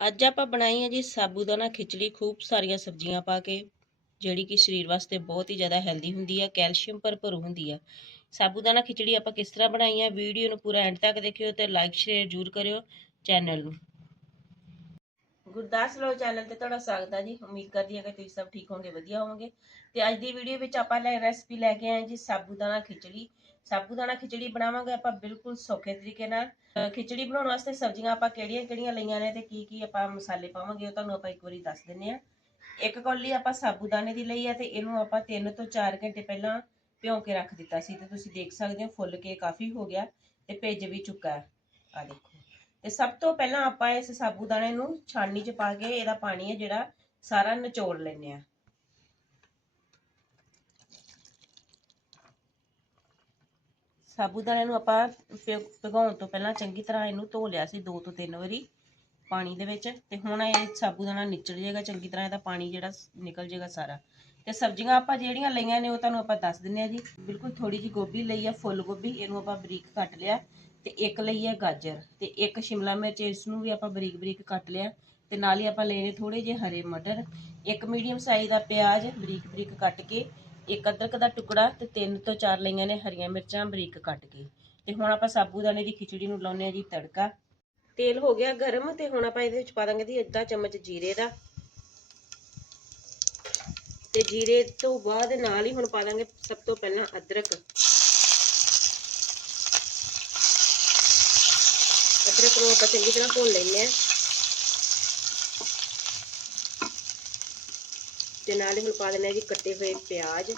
ਅੱਜ ਆਪਾਂ ਬਣਾਈ ਹੈ ਜੀ ਸਾਬੂਦਾਨਾ ਖਿਚੜੀ, ਖੂਬ ਸਾਰੀਆਂ ਸਬਜ਼ੀਆਂ ਪਾ ਕੇ, ਜਿਹੜੀ ਕਿ ਸਰੀਰ ਵਾਸਤੇ ਬਹੁਤ ਹੀ ਜ਼ਿਆਦਾ ਹੈਲਦੀ ਹੁੰਦੀ ਹੈ ਕੈਲਸ਼ੀਅਮ ਭਰਪੂਰ ਹੁੰਦੀ ਹੈ ਸਾਬੂਦਾਨਾ ਖਿਚੜੀ ਆਪਾਂ ਕਿਸ ਤਰ੍ਹਾਂ ਬਣਾਈ ਹੈ ਵੀਡੀਓ ਨੂੰ ਪੂਰਾ ਐਂਡ ਤੱਕ ਦੇਖਿਓ ਤੇ ਲਾਈਕ ਸ਼ੇਅਰ ਜ਼ਰੂਰ ਕਰਿਓ ਚੈਨਲ ਨੂੰ। ਗੁਰਦਾਸ ਲੋ ਚੈਨਲ ਤੇ ਤੁਹਾਡਾ ਸਵਾਗਤ ਹੈ ਜੀ। ਉਮੀਦ ਕਰਦੀ ਹਾਂ ਕਿ ਤੁਸੀਂ ਸਭ ਠੀਕ ਹੋਵੋਗੇ, ਵਧੀਆ ਹੋਵੋਗੇ। ਤੇ ਅੱਜ ਦੀ ਵੀਡੀਓ ਵਿੱਚ ਆਪਾਂ ਲੈ ਰੈਸਪੀ ਲੈ ਕੇ ਆਏ ਜੀ ਸਾਬੂਦਾਨਾ ਖਿਚੜੀ। ਸਾਬੂਦਾਨਾ ਖਿਚੜੀ ਬਣਾਵਾਂਗੇ ਆਪਾਂ ਬਿਲਕੁਲ ਸੌਖੇ ਤਰੀਕੇ ਨਾਲ। ਖਿਚੜੀ ਬਣਾਉਣ ਵਾਸਤੇ ਸਬਜ਼ੀਆਂ ਆਪਾਂ ਕਿਹੜੀਆਂ ਕਿਹੜੀਆਂ ਲਈਆਂ ਨੇ ਤੇ ਕੀ ਕੀ ਆਪਾਂ ਮਸਾਲੇ ਪਾਵਾਂਗੇ ਉਹ ਤੁਹਾਨੂੰ ਆਪਾਂ ਇੱਕ ਵਾਰੀ ਦੱਸ ਦਿੰਨੇ ਆ ਇੱਕ ਕੌਲੀ ਆਪਾਂ ਸਾਬੂਦਾਨੇ ਦੀ ਲਈ ਆ ਤੇ ਇਹਨੂੰ ਆਪਾਂ 3 ਤੋਂ 4 ਘੰਟੇ ਪਹਿਲਾਂ ਭਿਉਂ ਕੇ ਰੱਖ ਦਿੱਤਾ ਸੀ ਤੇ ਤੁਸੀਂ ਦੇਖ ਸਕਦੇ ਹੋ ਫੁੱਲ ਕੇ ਕਾਫੀ ਹੋ ਗਿਆ ਤੇ ਭਿੱਜ ਵੀ ਚੁੱਕਾ ਆ ਦੇਖੋ। ਤੇ ਸਭ ਤੋਂ ਪਹਿਲਾਂ ਆਪਾਂ ਇਸ ਸਾਬੂਦਾਨੇ ਨੂੰ ਛਾਣਨੀ 'ਚ ਪਾ ਕੇ ਇਹਦਾ ਪਾਣੀ ਹੈ ਜਿਹੜਾ ਸਾਰਾ ਨਿਚੋੜ ਲੈਣੇ ਆ। ਸਾਬੂਦਾਨੇ ਨੂੰ ਆਪਾਂ ਭਿਗਾਉਣ ਤੋਂ ਪਹਿਲਾਂ ਚੰਗੀ ਤਰ੍ਹਾਂ ਇਹਨੂੰ ਧੋ ਲਿਆ ਸੀ ਦੋ ਤੋਂ ਤਿੰਨ ਵਾਰੀ ਪਾਣੀ ਦੇ ਵਿੱਚ ਤੇ ਹੁਣ ਇਹ ਸਾਬੂਦਾਨਾ ਨਿਚੜ ਜਾਏਗਾ, ਚੰਗੀ ਤਰ੍ਹਾਂ ਇਹਦਾ ਪਾਣੀ ਜਿਹੜਾ ਨਿਕਲ ਜਾਏਗਾ ਸਾਰਾ। ਤੇ ਸਬਜ਼ੀਆਂ ਆਪਾਂ ਜਿਹੜੀਆਂ ਲਈਆਂ ਨੇ ਉਹ ਤੁਹਾਨੂੰ ਆਪਾਂ ਦੱਸ ਦਿੰਨੇ ਆ ਜੀ। ਬਿਲਕੁਲ ਥੋੜੀ ਜੀ ਗੋਭੀ ਲਈ ਆ, ਫੁੱਲ ਗੋਭੀ, ਇਹਨੂੰ ਆਪਾਂ ਬਰੀਕ ਕੱਟ ਲਿਆ। ਤੇ ਇੱਕ ਲਈ ਹੈ ਗਾਜਰ ਤੇ ਇੱਕ ਸ਼ਿਮਲਾ ਮਿਰਚ, ਇਸ ਨੂੰ ਵੀ ਆਪਾਂ ਬਰੀਕ ਬਰੀਕ ਕੱਟ ਲਿਆ ਤੇ ਨਾਲ ਹੀ ਆਪਾਂ ਲੈਣੇ ਥੋੜੇ ਜਿਹੇ ਹਰੇ ਮਟਰ, ਇੱਕ ਮੀਡੀਅਮ ਸਾਈਜ਼ ਦਾ ਪਿਆਜ਼ ਬਰੀਕ ਬਰੀਕ ਕੱਟ ਕੇ, ਇੱਕ ਅਦਰਕ ਦਾ ਟੁਕੜਾ ਤੇ ਤਿੰਨ ਤੋਂ ਚਾਰ ਲਈਆਂ ਨੇ ਹਰੀਆਂ ਮਿਰਚਾਂ ਬਰੀਕ ਕੱਟ ਕੇ। ਤੇ ਹੁਣ ਆਪਾਂ ਸਾਬੂਦਾਨੇ ਦੀ ਖਿਚੜੀ ਨੂੰ ਲਾਉਨੇ ਆ ਜੀ ਤੜਕਾ। ਤੇਲ ਹੋ ਗਿਆ ਗਰਮ ਤੇ ਹੁਣ ਆਪਾਂ ਇਹਦੇ ਵਿੱਚ ਪਾ ਦਾਂਗੇ ਜੀ ਅੱਧਾ ਚਮਚ ਜੀਰੇ ਦਾ। ਤੇ ਜੀਰੇ ਤੋਂ ਬਾਅਦ ਨਾਲ ਹੀ ਹੁਣ ਪਾ ਦਾਂਗੇ ਸਭ ਤੋਂ ਪਹਿਲਾਂ ਅਦਰਕ। ਅਦਰਕ ਨੂੰ ਆਪਾਂ ਚੰਗੀ ਤਰ੍ਹਾਂ ਭੁੰਨ ਲੈਂਦੇ ਆ ਤੇ ਨਾਲ ਹੀ ਹੁਣ ਪਾ ਦਿੰਦੇ ਆ ਜੀ ਕੱਟੇ ਹੋਏ ਪਿਆਜ਼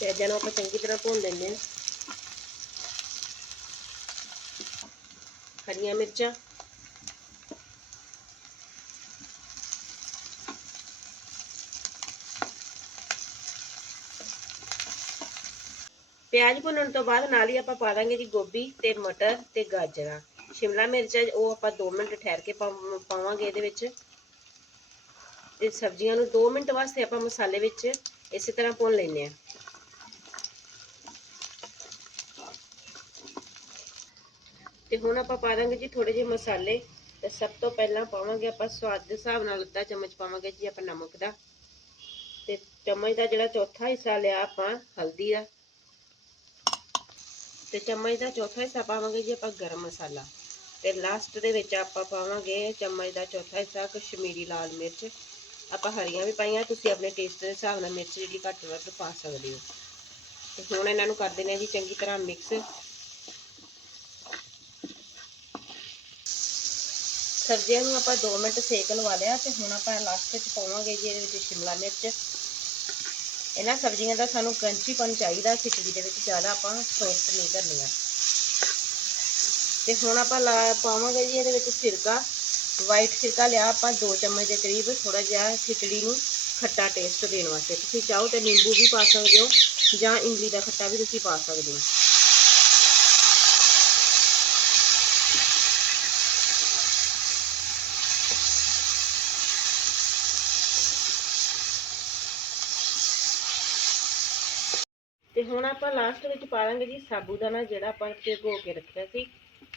ਪਿਆਜ਼ਾਂ ਨੂੰ ਆਪਾਂ ਚੰਗੀ ਤਰ੍ਹਾਂ ਭੁੰਨ ਲੈਂਦੇ ਆ ਹਰੀਆਂ ਮਿਰਚਾਂ ਪਿਆਜ਼ ਭੁੰਨਣ ਤੋਂ ਬਾਅਦ ਨਾਲ ਹੀ ਆਪਾਂ ਪਾ ਦਾਂਗੇ ਜੀ ਗੋਭੀ ਤੇ ਮਟਰ ਤੇ ਗਾਜਰਾਂ। ਸ਼ਿਮਲਾ ਮਿਰਚ ਉਹ ਆਪਾਂ 2 ਮਿੰਟ ਠਹਿਰ ਕੇ ਪਾਵਾਂਗੇ ਇਹਦੇ ਵਿੱਚ। ਤੇ ਸਬਜ਼ੀਆਂ ਨੂੰ 2 ਮਿੰਟ ਵਾਸਤੇ ਆਪਾਂ ਮਸਾਲੇ ਵਿੱਚ ਇਸੇ ਤਰ੍ਹਾਂ ਭੁੰਨ ਲੈਂਦੇ ਆ ਤੇ ਹੁਣ ਆਪਾਂ ਪਾ ਦਾਂਗੇ ਜੀ ਥੋੜੇ ਜਿਹੇ ਮਸਾਲੇ। ਤੇ ਸਭ ਤੋਂ ਪਹਿਲਾਂ ਪਾਵਾਂਗੇ ਆਪਾਂ ਸਵਾਦ ਦੇ ਹਿਸਾਬ ਨਾਲ ਅੱਧਾ ਚਮਚ ਪਾਵਾਂਗੇ ਜੀ ਆਪਾਂ ਨਮਕ ਦਾ। ਤੇ ਚਮਚ ਦਾ ਜਿਹੜਾ ਚੌਥਾ ਹਿੱਸਾ ਲਿਆ ਆਪਾਂ ਹਲਦੀ ਦਾ। ਤੇ ਚਮਚ ਦਾ ਚੌਥਾ ਹਿੱਸਾ ਪਾਵਾਂਗੇ ਜੀ ਆਪਾਂ ਗਰਮ ਮਸਾਲਾ। ਤੇ ਲਾਸਟ ਦੇ ਵਿੱਚ ਆਪਾਂ ਪਾਵਾਂਗੇ ਚਮਚ ਦਾ ਚੌਥਾ ਹਿੱਸਾ ਕਸ਼ਮੀਰੀ ਲਾਲ ਮਿਰਚ। ਆਪਾਂ ਹਰੀਆਂ ਵੀ ਪਾਈਆਂ, ਤੁਸੀਂ ਆਪਣੇ ਟੇਸਟ ਦੇ ਹਿਸਾਬ ਨਾਲ ਮਿਰਚ ਜਿਹੜੀ ਘੱਟ ਵੱਧ ਪਾ ਸਕਦੇ ਹੋ। ਤੇ ਹੁਣ ਇਹਨਾਂ ਨੂੰ ਕਰ ਦਿੰਦੇ ਆ ਜੀ ਚੰਗੀ ਤਰ੍ਹਾਂ ਮਿਕਸ ਸਬਜ਼ੀਆਂ ਨੂੰ ਆਪਾਂ 2 ਮਿੰਟ ਸੇਕ ਲਵਾ ਲਿਆ ਤੇ ਹੁਣ ਆਪਾਂ ਲਾਸਟ ਵਿੱਚ ਪਾਵਾਂਗੇ ਜੀ ਇਹਦੇ ਵਿੱਚ ਸ਼ਿਮਲਾ ਮਿਰਚ। ਇਹਨਾਂ ਸਬਜ਼ੀਆਂ ਦਾ ਸਾਨੂੰ ਕਰੰਚੀਪਨ ਚਾਹੀਦਾ, ਖਿਚੜੀ ਦੇ ਵਿੱਚ ਜ਼ਿਆਦਾ ਆਪਾਂ ਸੌਫਟ ਨਹੀਂ ਕਰਨੀਆਂ। ਤੇ ਹੁਣ ਆਪਾਂ ਲਾ ਪਾਵਾਂਗੇ ਜੀ ਇਹਦੇ ਵਿੱਚ ਸਿਰਕਾ। ਵਾਈਟ ਸਿਰਕਾ ਲਿਆ ਆਪਾਂ 2 ਚਮਚ ਦੇ ਕਰੀਬ ਥੋੜਾ ਜਿਹਾ ਖਿਚੜੀ ਨੂੰ ਖੱਟਾ ਟੇਸਟ ਦੇਣ ਵਾਸਤੇ। ਤੁਸੀਂ ਚਾਹੋ ਤੇ ਨਿੰਬੂ ਵੀ ਪਾ ਸਕਦੇ ਹੋ ਜਾਂ ਇਮਲੀ ਦਾ ਖੱਟਾ ਵੀ ਤੁਸੀਂ ਪਾ ਸਕਦੇ ਹੋ। ਤੇ ਹੁਣ ਆਪਾਂ ਲਾਸਟ ਵਿੱਚ ਪਾ ਦਾਂਗੇ ਜੀ ਸਾਬੂਦਾਨਾ, ਜਿਹੜਾ ਆਪਾਂ ਭਿਗੋ ਕੇ ਰੱਖਿਆ ਸੀ।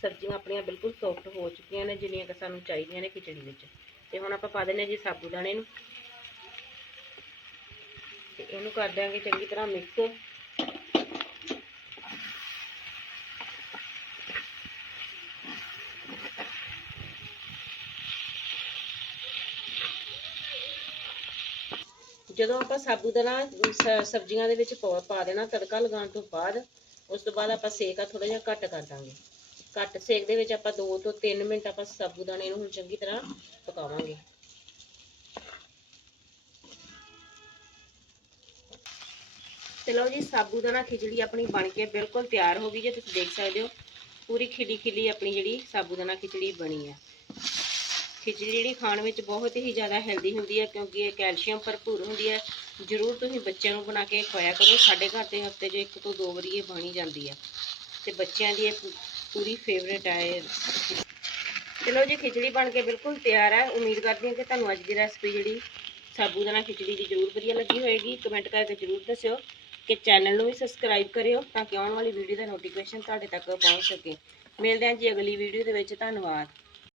ਸਬਜ਼ੀਆਂ ਆਪਣੀਆਂ ਬਿਲਕੁਲ ਸੌਫਟ ਹੋ ਚੁੱਕੀਆਂ ਨੇ, ਜਿੰਨੀਆਂ ਕਿ ਸਾਨੂੰ ਚਾਹੀਦੀਆਂ ਨੇ ਖਿਚੜੀ ਵਿੱਚ। ਤੇ ਹੁਣ ਆਪਾਂ ਪਾ ਦਿੰਨੇ ਜੀ ਸਾਬੂਦਾਨੇ ਨੂੰ। ਤੇ ਇਹਨੂੰ ਕਰ ਦਿਆਂਗੇ ਚੰਗੀ ਤਰ੍ਹਾਂ ਮਿਕਸ ਜਦੋਂ ਆਪਾਂ ਸਾਬੂਦਾਨਾ ਸਬਜ਼ੀਆਂ ਦੇ ਵਿੱਚ ਪਾ ਦੇਣਾ ਤੜਕਾ ਲਗਾਉਣ ਤੋਂ ਬਾਅਦ, ਉਸ ਤੋਂ ਬਾਅਦ ਆਪਾਂ ਸੇਕ ਆ ਥੋੜਾ ਜਿਹਾ ਘੱਟ ਕਰ ਦਾਂਗੇ। ਘੱਟ ਸੇਕ ਦੇ ਵਿੱਚ ਆਪਾਂ 2 ਤੋਂ 3 ਮਿੰਟ ਆਪਾਂ ਸਾਬੂਦਾਨੇ ਨੂੰ ਹੁਣ ਚੰਗੀ ਤਰ੍ਹਾਂ ਪਕਾਵਾਂਗੇ। ਤੇ ਲਓ ਜੀ ਸਾਬੂਦਾਨਾ ਖਿਚੜੀ ਆਪਣੀ ਬਣ ਕੇ ਬਿਲਕੁਲ ਤਿਆਰ ਹੋ ਗਈ ਜੇ ਤੁਸੀਂ ਦੇਖ ਸਕਦੇ ਹੋ। ਪੂਰੀ ਖਿਲੀ ਖਿਲੀ ਆਪਣੀ ਜਿਹੜੀ ਸਾਬੂਦਾਨਾ ਖਿਚੜੀ ਬਣੀ ਹੈ। ਖਿਚੜੀ ਜਿਹੜੀ ਖਾਣ ਵਿੱਚ ਬਹੁਤ ਹੀ ਜ਼ਿਆਦਾ ਹੈਲਦੀ ਹੁੰਦੀ ਹੈ ਕਿਉਂਕਿ ਇਹ ਕੈਲਸ਼ੀਅਮ ਭਰਪੂਰ ਹੁੰਦੀ ਹੈ। ਜ਼ਰੂਰ ਤੁਸੀਂ ਬੱਚਿਆਂ ਨੂੰ ਬਣਾ ਕੇ ਖਵਾਇਆ ਕਰੋ। ਸਾਡੇ ਘਰ ਤੇ ਹਫ਼ਤੇ 'ਚ ਇੱਕ ਤੋਂ ਦੋ ਵਾਰੀ ਇਹ ਬਣੀ ਜਾਂਦੀ ਹੈ। ਤੇ ਬੱਚਿਆਂ ਦੀ ਇਹ ਪੂ- ਪੂਰੀ ਫੇਵਰੇਟ ਹੈ ਇਹ ਚਲੋ ਜੀ, ਖਿਚੜੀ ਬਣ ਕੇ ਬਿਲਕੁਲ ਤਿਆਰ ਹੈ। ਉਮੀਦ ਕਰਦੀ ਹਾਂ ਕਿ ਤੁਹਾਨੂੰ ਅੱਜ ਦੀ ਰੈਸਪੀ ਜਿਹੜੀ ਸਾਬੂਦਾਨਾ ਖਿਚੜੀ ਦੀ ਜ਼ਰੂਰ ਵਧੀਆ ਲੱਗੀ ਹੋਏਗੀ। ਕਮੈਂਟ ਕਰਕੇ ਜ਼ਰੂਰ ਦੱਸਿਓ ਕਿ ਚੈਨਲ ਨੂੰ ਵੀ ਸਬਸਕ੍ਰਾਈਬ ਕਰਿਓ ਤਾਂ ਕਿ ਆਉਣ ਵਾਲੀ ਵੀਡੀਓ ਦਾ ਨੋਟੀਫਿਕੇਸ਼ਨ ਤੁਹਾਡੇ ਤੱਕ ਪਹੁੰਚ ਸਕੇ। ਮਿਲਦੇ ਹਾਂ ਜੀ ਅਗਲੀ ਵੀਡੀਓ ਦੇ ਵਿੱਚ। ਧੰਨਵਾਦ।